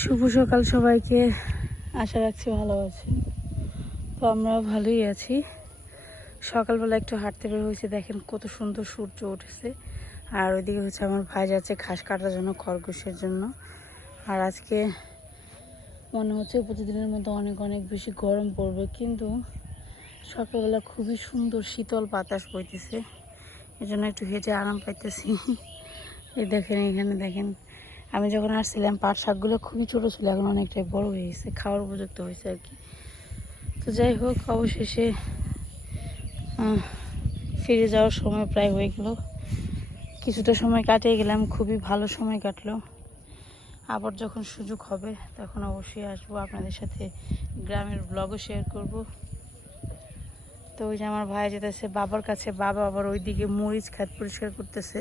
শুভ সকাল সবাইকে। আশা রাখছি ভালো আছে। তো আমরা ভালোই আছি। সকালবেলা একটু হাঁটতে বের হয়েছে, দেখেন কত সুন্দর সূর্য উঠেছে। আর ওইদিকে হচ্ছে আমার ভাই যাচ্ছে ঘাস কাটার জন্য, খরগোশের জন্য। আর আজকে মনে হচ্ছে প্রতিদিনের মতো অনেক অনেক বেশি গরম পড়বে, কিন্তু সকালবেলা খুবই সুন্দর শীতল বাতাস বইতেছে। এই জন্য একটু হেঁটে আরাম পাইতেছি। এই দেখেন, এখানে দেখেন আমি যখন আসছিলাম, পাট শাকগুলো খুবই ছোটো ছিল, এখন অনেকটাই বড় হয়ে গেছে, খাওয়ার উপযুক্ত হয়েছে আর কি। তো যাই হোক, অবশেষে ফিরে যাওয়ার সময় প্রায় হয়ে গেল। কিছুটা সময় কাটিয়ে গেলাম, খুবই ভালো সময় কাটলো। আবার যখন সুযোগ হবে, তখন অবশ্যই আসব আপনাদের সাথে গ্রামের ব্লগও শেয়ার করব। তো ওই যে আমার ভাই যেতেছে, বাবার কাছে, বাবা আবার ওইদিকে মরিচ খাত পরিষ্কার করতেছে।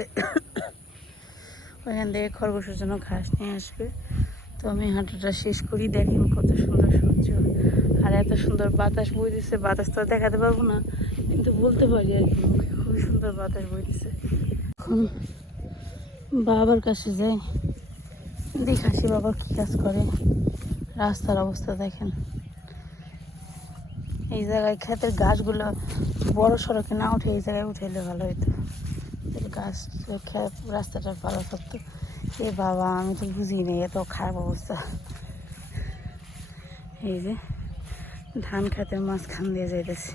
ওইখান থেকে খরগোশের জন্য ঘাস নিয়ে আসবে। তো আমি হাঁটাটা শেষ করি দেখেন কত সুন্দর সূর্য। আর এত সুন্দর বাতাস বই দিচ্ছে বাতাস তো দেখাতে পারব না, কিন্তু বলতে পারি আর কি, মুখে খুবই সুন্দর বাতাস বই দিচ্ছে এখন বাবার কাছে যাই দেখাসি বাবা কী কাজ করে। রাস্তার অবস্থা দেখেন। এই জায়গায় ক্ষেতের গাছগুলো বড় সড়কে না উঠে এই জায়গায় উঠে এলে ভালো হতো গাছ রাস্তাটা ভালো থাকতো এ বাবা, আমি তো বুঝি নেই এত খারাপ অবস্থা। এই যে, ধান খাতের মাঝখান দিয়ে যাইতেছে।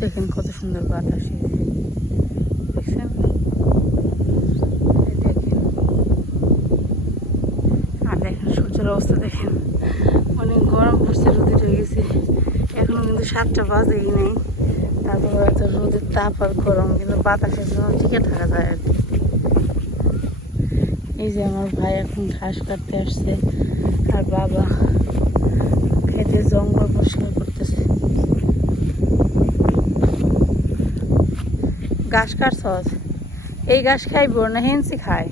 দেখেন কত সুন্দর বাতাস। এই আর দেখেন সূর্যের অবস্থা, দেখেন। অনেক গরম পড়ছে, রোদে হয়ে গেছে। এখনও কিন্তু সাতটা বাজেই নেই। তারপর এত রোদের তাপ আর গরম, কিন্তু বাতাসের জন্য টিকে থাকা যায় আর কি। এই যে আমার ভাই এখন ঘাস কাটতে আসছে, আর বাবা খেতে জঙ্গল পরিষ্কার করতেছে। ঘাস কাটছস এই ঘাস খাইব না হেন্সি খায়?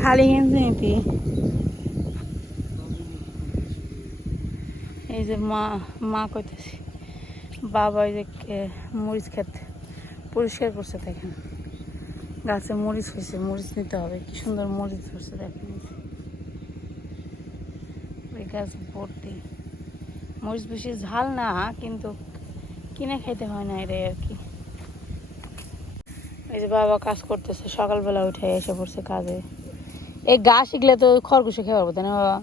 খালি হেন্সি নিতি যে মা মা কইতেছি, বাবা এই যে মরিচ ক্ষেত পরিষ্কার করছে দেখেন। গাছে মরিচ হয়েছে মরিচ নিতে হবে, কি সুন্দর মরিচ ধরছে দেখেন। ওই গাছ ভর্তি। মরিচ বেশি ঝাল না, কিন্তু কিনে খাইতে হয় না এটাই আর কি। এই যে বাবা কাজ করতেছে, সকালবেলা উঠে এসে পড়ছে কাজে। এই গাছ শিখলে তো খরগোশে খেয়ে পারব তাই না বাবা?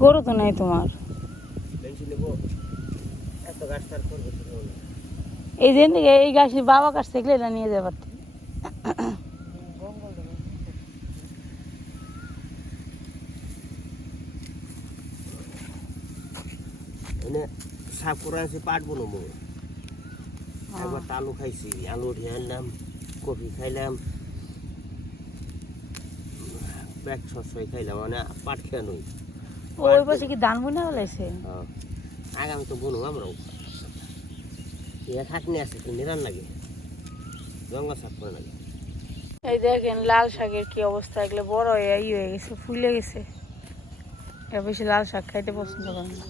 গরু তো নাই তোমার। এই যে এই গাছ বাবা কাছ থেকে এটা নিয়ে যাবে পারতে সাফ করে আছে পাট বনবো একবার আলু খাইছি আলু উঠে আনলাম কফি খাইলাম ব্যাগ খাইলাম মানে পাট খেয়ে নই ওই পাশে কি ধান বুনে ফেলাইছে হ্যাঁ। আগামী তো বনু আমরাও। ইয়া খাটনি আছে তো নিরান লাগে। জঙ্গল সাফ করে লাগে। এই দেখেন লাল শাকের কি অবস্থা এগুলো বড় হয়ে ই হয়ে গেছে ফুলে গেছে। এরা বেশি লাল শাক খাইতে পছন্দ করে না।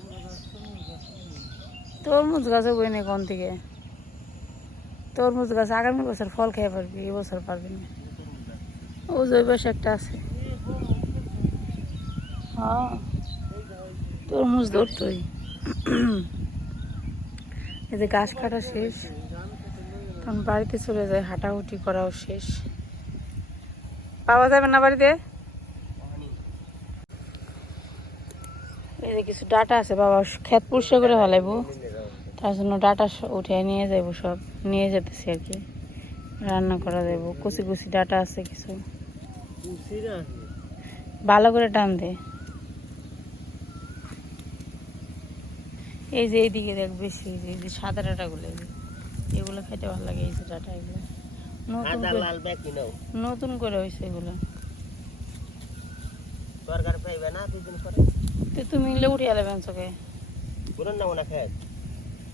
তরমুজ গাছে বই নেই কোন থেকে তরমুজ গাছ আগামী বছর ফল খেয়ে পারবি এবছর পারবি না। ও পাশে একটা আছে। হ্যাঁ। তরমুজ ধরতই। এই যে গাছ কাটা শেষ। তখন বাড়িতে চলে যায়, হাঁটাহুটি করাও শেষ। পাওয়া যাবে না বাড়িতে? এই যে কিছু ডাটা আছে, বাবা ক্ষেত পরিষ্কার করে ফেলাইবো। তার জন্য ডাটা উঠে নিয়ে যাইবো সব। নিয়ে যেতেছি আর কি। রান্না করা যাইব। কুচি কুচি ডাটা আছে কিছু। ভালো করে টান দে। এই যে এইদিকে দেখ বেশি এই যে- সাদা ডাটাগুলো এগুলো খেতে ভালো লাগে এই যে ডাটা এগুলো। নতুন নতুন করে হয়েছে এগুলো। সরকার পাইবে না দুদিন পরে? তো তুমি এগুলো উঠে এলে বেঞ্চকে বুনুন না ওনা খেয়ে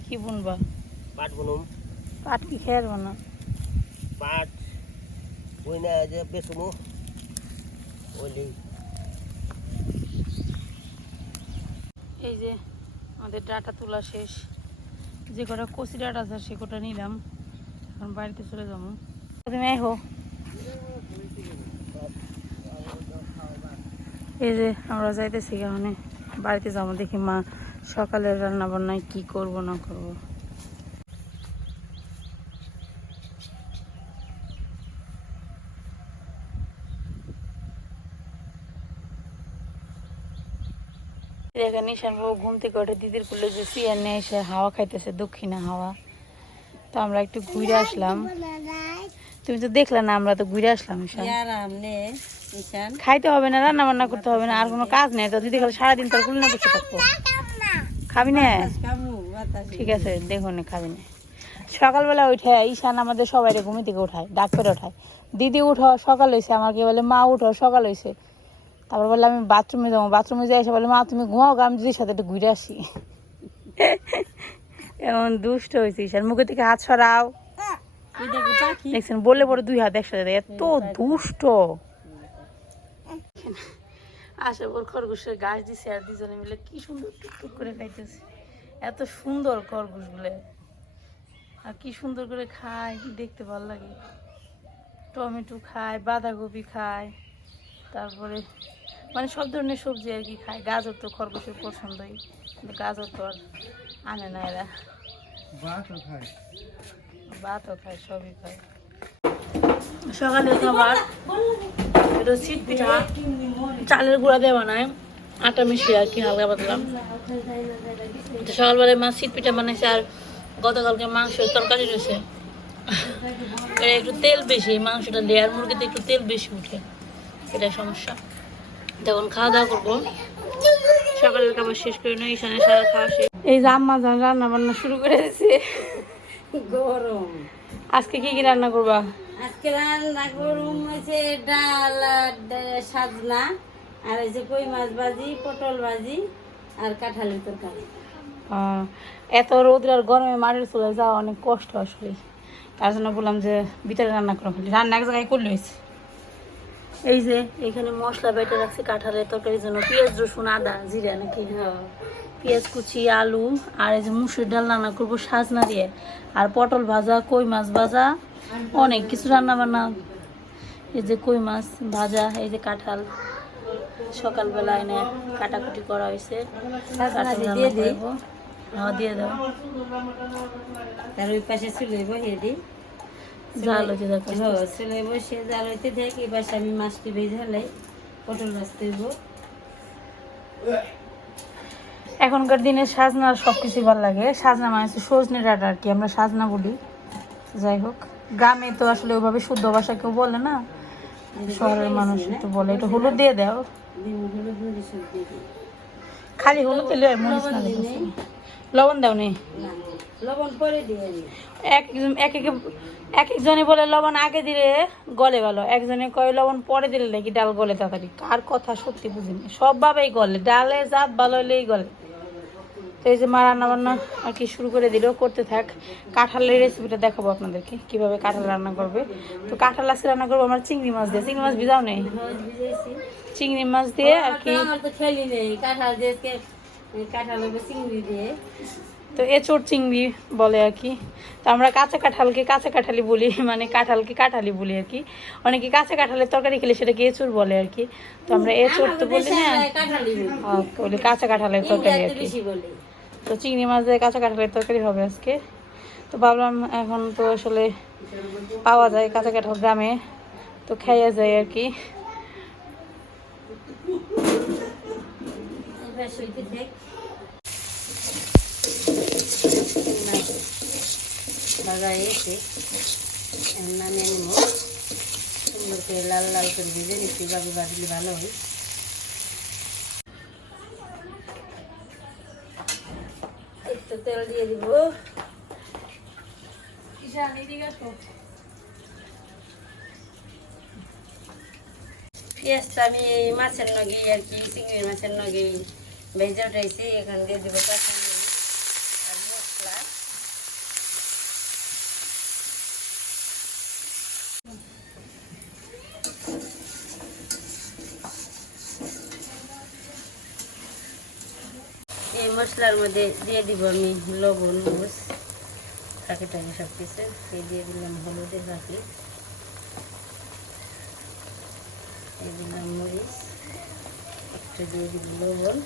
কি বুনবা? পাট বুনুম। পাট কি খেয়ে আসব না? পাট ওই না যে বেসুমু ওইলি এই যে আমাদের ডাটা তোলা শেষ। যে কটা কচি ডাটা আছে, সে কটা নিলাম। এখন বাড়িতে চলে যাব। হো। এই যে আমরা যাইতেছি এখানে। বাড়িতে যাব দেখি মা সকালের রান্না বান্নায় কি করব, না করব। ঈশান বাবু ঘুম থেকে উঠে দিদির কুলে যে সিয়ার নিয়ে এসে হাওয়া খাইতেছে দক্ষিণা হাওয়া। তো আমরা একটু ঘুরে আসলাম। তুমি তো দেখলে না আমরা তো ঘুরে আসলাম খাইতে হবে না রান্না বান্না করতে হবে না আর কোনো কাজ নেই। তো দিদি খালি সারাদিন তার কুলে না বসে থাকব। খাবি না? ঠিক আছে দেখুন না খাবি না। সকালবেলা উঠে ঈশান আমাদের সবাই ঘুমি থেকে উঠায় ডাক পেরে ওঠায়। দিদি উঠো সকাল হয়েছে আমাকে বলে মা উঠো সকাল হয়েছে তারপর বললে, আমি বাথরুমে যাব। বাথরুমে যাই এসে বলে মা, তুমি ঘুমাও আমি দিদির সাথে একটু ঘুরে আসি। এমন দুষ্ট হয়েছে ঈশান মুখে থেকে হাত সরাও। দেখছেন, বললে পরে দুই হাত একসাথে এত দুষ্ট। আশা পর খরগোশের গাছ দিছে আর দুজনে মিলে কি সুন্দর টুকটুক করে খাইতেছে। এত সুন্দর খরগোশ খরগোশগুলো। আর কি সুন্দর করে খায়, কি দেখতে ভালো লাগে। টমেটো খায়, বাঁধাকপি খায়, তারপরে মানে সব ধরনের সবজি আর কি খায়। গাজর তো খরগোশের পছন্দই কিন্তু গাজর তো আর আনে না এরা। ভাতও খায়। সবই খায়। সকালে খাবার এটা শীত পিঠা চালের গুঁড়া দেওয়া নাই আটা মিশিয়ে আর কি হালকা পাতলা। সকালবেলায় মা শীত পিঠা বানাইছে আর গতকালকে মাংসের তরকারি রয়েছে। একটু তেল বেশি মাংসটা লেয়ার মুরগিতে একটু তেল বেশি উঠে। এটা সমস্যা। তখন খাওয়া দাওয়া করব। সকালের খাবার শেষ করে নিয়ে ঈশানের সারা খাওয়া শেষ। এই যে আম্মা যখন রান্না বান্না শুরু করে দিয়েছে গরম। আজকে কি কি রান্না করবা? আজকে রান্না গরম হয়েছে ডাল আর সাজনা আর হয়েছে কই মাছ ভাজি পটল ভাজি আর কাঁঠালের তরকারি। এত রোদ আর গরমে মাটির চলে যাওয়া অনেক কষ্ট আসলে। তার জন্য বললাম যে ভিতরে রান্না করা ফেলি রান্না এক জায়গায় করলে হয়েছে। এই যে এখানে মশলা বেটে রাখছি কাঁঠালের তরকারির জন্য। পেঁয়াজ রসুন আদা জিরা নাকি? পেঁয়াজ কুচি আলু আর এই যে মুসুর ডাল রান্না করব সাজনা দিয়ে। আর পটল ভাজা কই মাছ ভাজা? অনেক কিছু রান্না বান্না এই যে কই মাছ ভাজা এই যে কাঁঠাল। সকালবেলা এনে কাটাকুটি করা হয়েছে। দিয়ে। করব। হ্যাঁ দিয়ে দাও। আর ওই পাশে চুলে দিই জাল হয়েছে দেখো হ্যাঁ চুলে বসে জাল হইতে দেখ পাশে আমি মাছটি ভেজে হলে পটল ভাজ দেব এখনকার দিনে সাজনার সব কিছু ভালো লাগে। সাজনা মানে হচ্ছে সজনে ডাঁটা আর কি আমরা সাজনা বলি। যাই হোক গ্রামে তো আসলে ওইভাবে শুদ্ধ ভাষা কেউ বলে না। শহরের মানুষ একটু বলে। একটু হলুদ দিয়ে দাও। খালি হলুদ দিলে আর মরিচ না লবণ দাও নেই না। লবণ পরে দিয়ে এক একজন এক এক এক একজনে বলে লবণ আগে দিলে গলে ভালো। একজনে কয় লবণ পরে দিলে নাকি ডাল গলে তাড়াতাড়ি? কার কথা সত্যি বুঝিনি। সব ভাবেই গলে। ডালে জাত ভালো হলেই গলে। তো এই যে মা রান্না বান্না আর কি শুরু করে দিল করতে থাক। কাঁঠালের রেসিপিটা দেখাবো আপনাদেরকে কীভাবে কাঁঠাল রান্না করবে। তো কাঁঠাল আজকে রান্না করব আমার চিংড়ি মাছ দিয়ে। চিংড়ি মাছ ভিজাও নেই? চিংড়ি মাছ দিয়ে আর কি আমার তো খেলি নেই। কাঁঠাল দিয়ে কাঁঠাল চিংড়ি দিয়ে। তো এচোর চিংড়ি বলে আর কি। তো আমরা কাঁচা কাঁঠালকে কাঁচা কাঁঠালি বলি মানে কাঁঠালকে কাঁঠালি বলি আর কি। অনেকে কাঁচা কাঁঠালের তরকারি খেলে সেটাকে এচোর বলে আর কি। তো আমরা এচোর তো বলি না। বলি। কাঁচা কাঁঠালের তরকারি আর কি। তো চিংড়ি মাছ দিয়ে কাঁচা কাঁঠালের তরকারি হবে আজকে। তো ভাবলাম এখন তো আসলে পাওয়া যায় কাঁচা কাঁঠাল গ্রামে। তো খাইয়া যায় আর কি। এবার বাজার এসে নামিয়ে নেব। সুন্দর করে লাল লাল করে ভেজে নিচ্ছি বাবু বাজলে ভালো হয়। একটু তেল দিয়ে দিব। পেঁয়াজটা আমি মাছের নগে আর কি চিংড়ি মাছের নগে ভেজে উঠাইছি, এখান দিয়ে দিব কাঁচামরিচ মশলার মধ্যে দিয়ে দিব আমি লবণ, মরিচ থাকে টাকি সব কিছু এই দিয়ে দিলাম হলুদের বাকি এই দিলাম মরিচ। একটু দিয়ে দিব লবণ।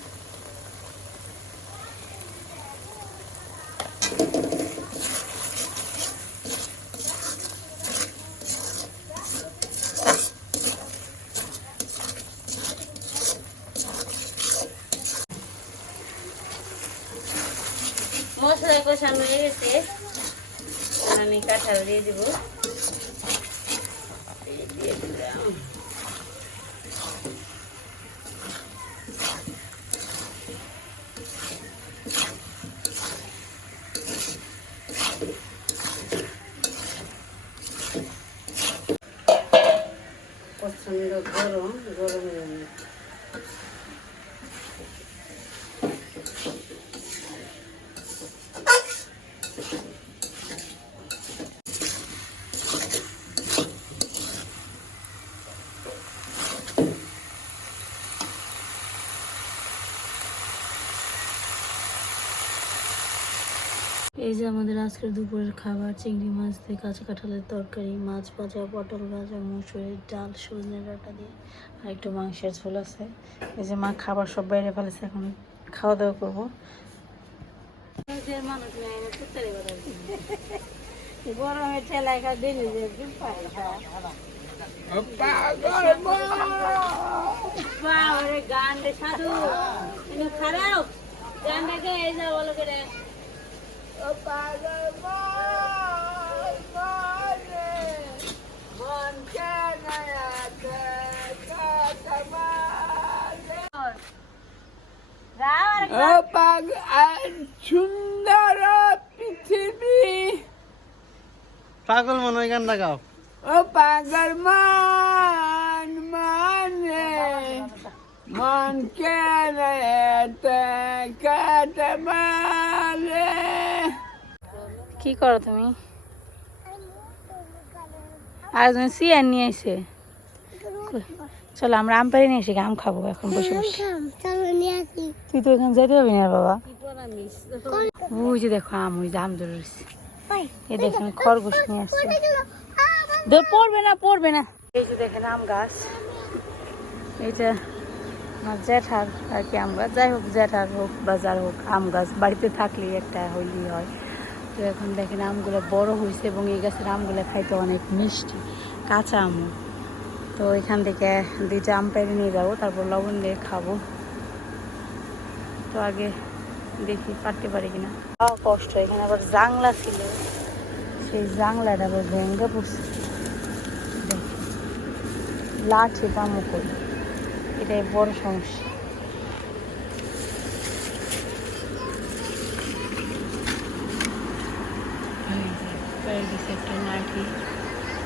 আর আমি কাঁঠাল দিয়ে দিব এই দিয়ে দিলাম প্রচণ্ড গরম গরমের এই যে আমাদের আজকের দুপুরের খাবার চিংড়ি মাছ দিয়ে কাঁচা কাঁঠালের তরকারি মাছ ভাজা পটল ভাজা মুসুরির ডাল সজনে ডাটা দিয়ে আর একটু মাংসের ঝোল আছে। এই যে মা খাবার সব বাইরে ফেলেছে এখন খাওয়া দাওয়া করব। মানুষ নেই গরমে ঠেলায় খা গান রে সাধু। খারাপ। গানটাকে এই যা বলো করে। অপাগ আর সুন্দর পৃথিবী পাগল মনে হয় গানটা গাও ও পাগল মান মানে মন কেন কাটমালে কি করো তুমি? আর তুমি সিয়ার নিয়ে এসে। চলো আমরা আম পারি নিয়ে এসে আম খাব এখন বসে বসে। তুই তো এখানে যেতে পারবি না বাবা। ওই যে দেখো আম ওই যে আম ধরে রয়েছে। এই দেখেন খরগোশ নিয়ে আসছে। পড়বে না পড়বে না। এই যে দেখেন আম গাছ। এইটা আমার জ্যাঠার আর কি আম গাছ। যাই হোক জ্যাঠার হোক বাজার হোক আম গাছ বাড়িতে থাকলেই একটা হইলেই হয়। তো এখন দেখেন আমগুলো বড় হয়েছে এবং এই গাছের আমগুলো খাইতে অনেক মিষ্টি, কাঁচা আম। তো এখান থেকে দুইটা আম পেরে নিয়ে যাব, তারপর লবণ দিয়ে খাব। তো আগে দেখি পারতে পারি কিনা। কষ্ট, এখানে আবার জাংলা ছিল। সেই জাংলাটা আবার ভেঙে পড়ছে। লাঠি বা মুকুল এটাই বড় সমস্যা। গেছে একটা লাঠি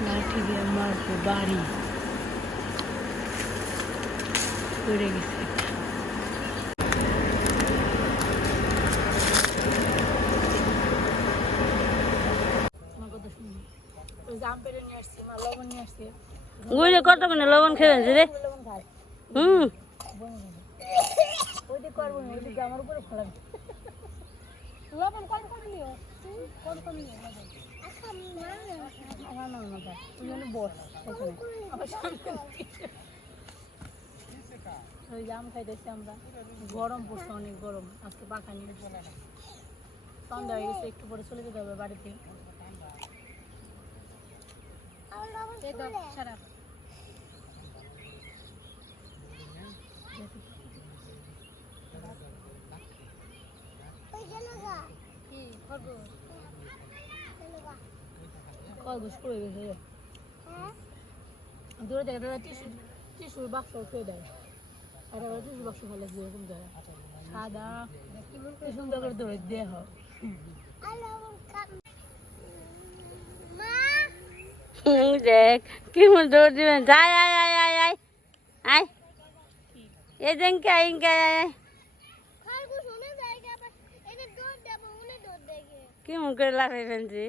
লাঠি দিয়ে মারবো বাড়ি পড়ে গেছে। গুড়ে কত করে লবণ খেবেন রে হুম। লবণ কম কম নিও। কম কম নিও আম খাইতেছি আমরা গরম পড়ছে অনেক গরম আজকে পাখা নিয়ে সন্ধ্যা হয়ে গেছে একটু পরে চলে যেতে হবে বাড়িতে খরগোশ? পড়ে গেছে রে। দূরে দেখে দাদা টিস্যু টিস্যুর বাক্স খেয়ে দেয় আর ওরা টিস্যু বাক্স ফেলে যেরকম দেয় সাদা। কি সুন্দর করে দৌড়ে দেহ দেখ কি মন দৌড় দিবেন যাই আয় আয় আয় আয় আয় এই দেনকে আয় ইনকে আয় আয়। কি মন করে লাফাইবেন যে?